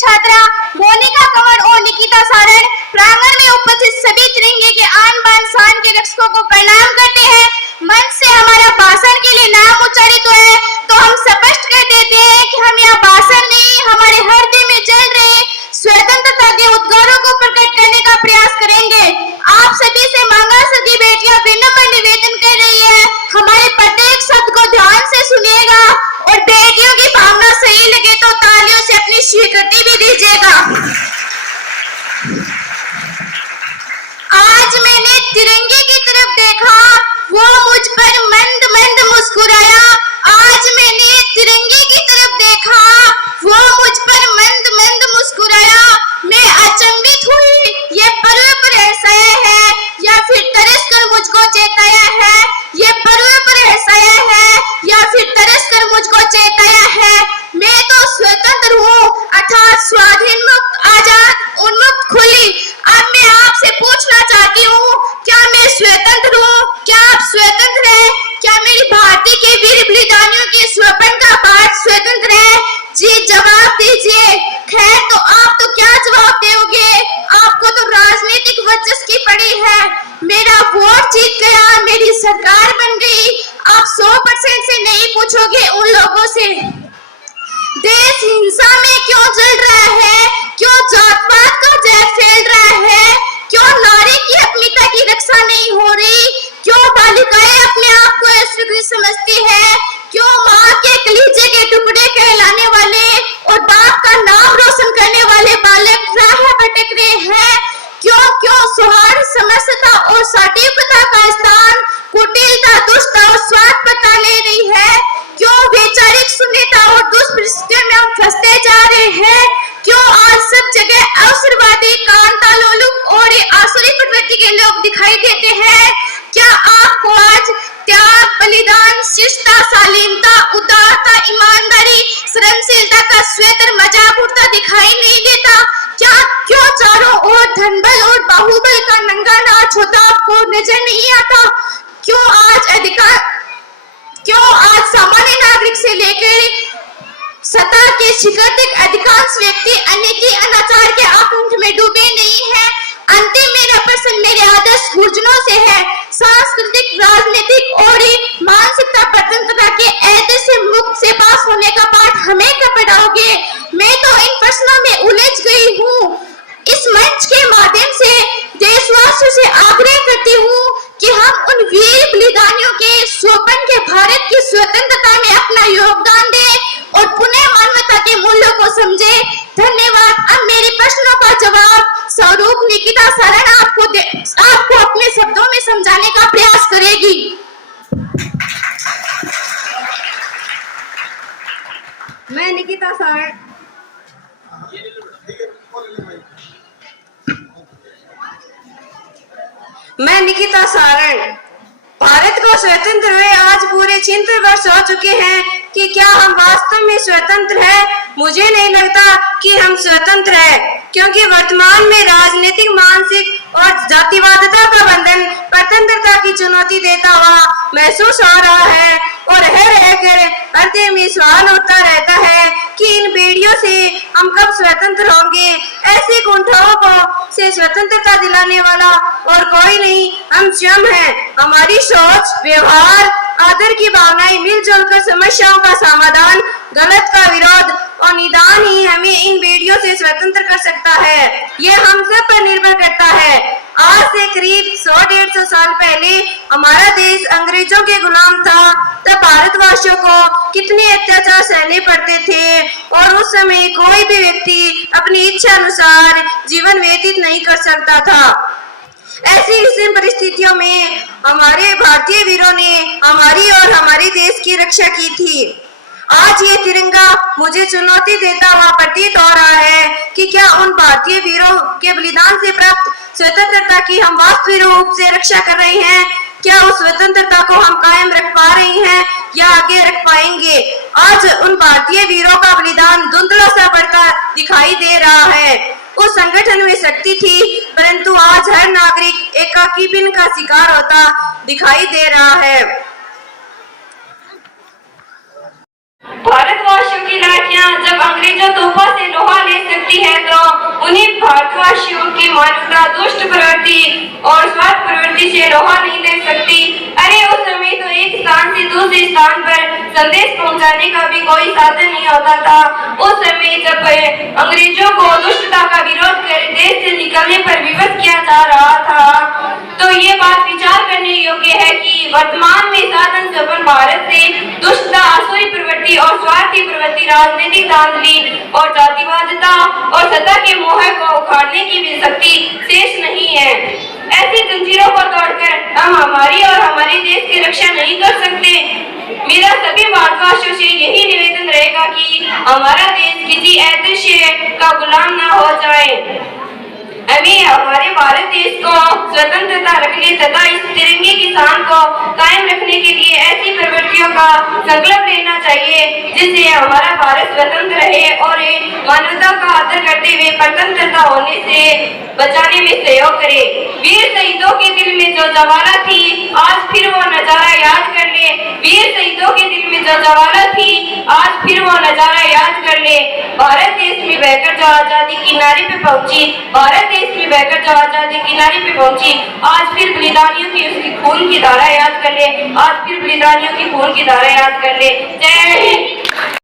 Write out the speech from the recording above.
छात्रा मोनिका कंवर और निकिता सारण प्रांगण में उपस्थित सभी तिरंगे के आन बान शान के रक्षकों को प्रणाम करते हैं। मंच से हमारा भाषण के लिए नाम उच्चारित हुआ है तो हम स्पष्ट कर देते हैं कि हम यह भाषण नहीं, हमारे हृदय में जल रहे स्वतंत्रता के उद्गारों को प्रकट करने का प्रयास करेंगे। आप सभी से मांगा सभी बेटियां विनम्र निवेदन कर रही है, हमारे प्रत्येक शब्द को ध्यान से सुनिएगा और बेटियों की भावना सही लगे तो तालियों से अपनी स्वीकृति भी दीजिएगा। आज मैंने तिरंगे की तरफ देखा, वो मुझ पर मंद मंद मुस्कुराया। आज मैंने तिरंगे की तरफ देखा, वो मुझ पर मंद मंद मुस्कुराया। मैं अचंभित हुई, ये पर्व पर हंसाया है या फिर तरस कर मुझको चेताया है। ये पर्व पर हंसाया है या फिर तरस कर मुझको चेताया है। मैं तो स्वतंत्र हूँ, अर्थात स्वाधीन, मुक्त, आजाद, उन्मुक्त, खुली। अब मैं आपसे पूछना चाहती हूँ, क्या मैं स्वतंत्र हूँ? क्या आप स्वतंत्र हैं? क्या मेरी भारती के वीर बलिदानियों के स्वप्न का भारत स्वतंत्र है? जी जवाब दीजिए। खैर तो आप तो क्या जवाब दोगे, आपको तो राजनीतिक वर्चस्व की पड़ी है। मेरा वोट जीत गया, मेरी सरकार बन गई। आप 100% से नहीं पूछोगे उन लोगों से देश हिंसा में क्यों जल रहा है, क्यों जातपात का जहर फैल रहा है, क्यों नारी की अस्मिता की रक्षा नहीं हो रही, क्यों बालिकाएं अपने आप को अस्वीकृत समझती है, क्यों माँ के कलीजे के टुकड़े कहलाने वाले और बाप का नाम रोशन करने वाले बालक राह भटक रहे हैं, क्यों सौहार्द, समरसता और सात्विकता का स्थान कुटिलता, दुष्टता और स्वार्थ पता ले रही है, क्यों वैचारिक शून्यता और दुष्परिस्थितियों में हम फंसते जा रहे हैं, क्यों आज सब जगह अवसरवादी, कांता लोलुप और आसुरी प्रवृत्ति के लोग दिखाई देते हैं। क्या आपको आज त्याग, बलिदान, शिष्टता, शालीनता, उदारता, ईमानदारी, श्रमशीलता का स्वेतर मजाक उड़ता दिखाई नहीं देता? क्या क्यों चारों ओर धनबल और बाहुबल का नंगा नाच होता आपको नजर नहीं आता? क्यों आज सामान्य नागरिक से लेकर सत्ता के शिखर तक अधिकांश व्यक्ति अनैतिक अनाचार के आकुंठ में डूबे नहीं है? अंतिम मेरा प्रश्न मेरे आदर्श गुर्जरों से है, सांस्कृतिक, राजनीतिक और मानसिकता स्वतंत्रता के ऐसे से मुक्त से पास होने का पाठ हमें कब पढ़ाओगे? मैं तो इन प्रश्नों में उलझ गई हूँ। इस मंच के माध्यम से देशवासियों से आग्रह करती हूँ कि हम उन वीर बलिदानियों के स्वप्न के भारत की स्वतंत्रता में अपना योगदान दें और पुनः मानवता के मूल्यों को समझे। धन्यवाद। अब मेरे प्रश्नों का जवाब स्वरूप निकिता सारण आपको अपने शब्दों में समझाने का प्रयास करेगी। मैं निकिता सारण भारत को स्वतंत्र हुए आज पूरे 76 वर्ष हो चुके हैं कि क्या हम वास्तव में स्वतंत्र हैं? मुझे नहीं लगता कि हम स्वतंत्र हैं, क्योंकि वर्तमान में राजनीतिक, मानसिक और जातिवादता का बंधन स्वतंत्रता की चुनौती देता हुआ महसूस हो रहा है और रहकर हृदय में सवाल उठता रहता है कि इन बेड़ियों से हम कब स्वतंत्र होंगे। ऐसे कुंठाओं को से स्वतंत्रता दिलाने वाला और कोई नहीं, हम स्वयं हैं। हमारी सोच, व्यवहार, आदर की भावनाएं मिलजुल कर समस्याओं का समाधान, गलत का विरोध और निदान ही हमें इन बेड़ियों से स्वतंत्र कर सकता है। ये हम सब पर निर्भर करता है। आज से करीब 100-150 साल पहले हमारा देश अंग्रेजों के गुलाम था। तब भारतवासियों को कितने अत्याचार सहने पड़ते थे और उस समय कोई भी व्यक्ति अपनी इच्छा अनुसार जीवन व्यतीत नहीं कर सकता था। ऐसी विषम परिस्थितियों में हमारे भारतीय वीरों ने हमारी और हमारे देश की रक्षा की थी। आज ये तिरंगा मुझे चुनौती देता हुआ प्रतीत हो रहा है कि क्या उन भारतीय वीरों के बलिदान से प्राप्त स्वतंत्रता की हम वास्तविक रूप से रक्षा कर रहे हैं? क्या उस स्वतंत्रता को हम कायम रख पा रहे हैं या आगे रख पाएंगे? आज उन भारतीय वीरों का बलिदान धुंधला सा बढ़ता दिखाई दे रहा है। उस संगठन में शक्ति थी, परंतु आज हर नागरिक एकाकीपन का शिकार होता दिखाई दे रहा है। भारतवासियों की लाठियां जब अंग्रेजों तोपों से लोहा ले सकती करती है तो उन्हीं भारतवासियों की मानवता दुष्ट प्रवृत्ति और स्वार्थ प्रवृत्ति से लोहा नहीं दे सकती। अरे उस समय तो एक स्थान से दूसरे स्थान पर संदेश पहुंचाने का भी कोई साधन नहीं होता था। उस समय जब अंग्रेजों को दुष्टता का विरोध कर देश से निकलने पर विवश किया जा रहा था, तो ये बात विचार करने योग्य है कि वर्तमान में साधन संपन्न भारत से दुष्टता, असुरी प्रवृत्ति और स्वार्थी प्रवृत्ति, राजनीतिक धांधली और जातिवादिता और सत्ता के मोह को उखाड़ने की भी शक्ति शेष नहीं है। ऐसी जंजीरों को तोड़कर हम हमारी और हमारे देश की रक्षा नहीं कर सकते। मेरा सभी भारतवासियों से यही निवेदन रहेगा कि हमारा देश किसी अदृश्य का गुलाम न हो जाए। हमें हमारे भारत देश को स्वतंत्रता रखने तथा इस तिरंगे की शान को कायम रखने के लिए ऐसी प्रवृत्तियों का संकल्प लेना चाहिए जिससे हमारा भारत स्वतंत्र रहे और मानवता का आदर करते हुए स्वतंत्रता होने से बचाने में सहयोग करे। वीर शहीदों के दिल में जो ज्वाला थी, आज फिर वो नजारा याद कर ले। वीर शहीदों के दिल में जो ज्वाला थी, आज फिर वो नजारा याद कर ले। भारत देश में बहकर जो आजादी किनारे पे पहुंची, भारत देश में बहकर जो आजादी किनारे पे पहुंची, आज फिर बलिदानियों की उसकी खून की धारा याद कर ले। आज फिर बलिदानियों की खून की धारा याद कर ले। जय हिंद।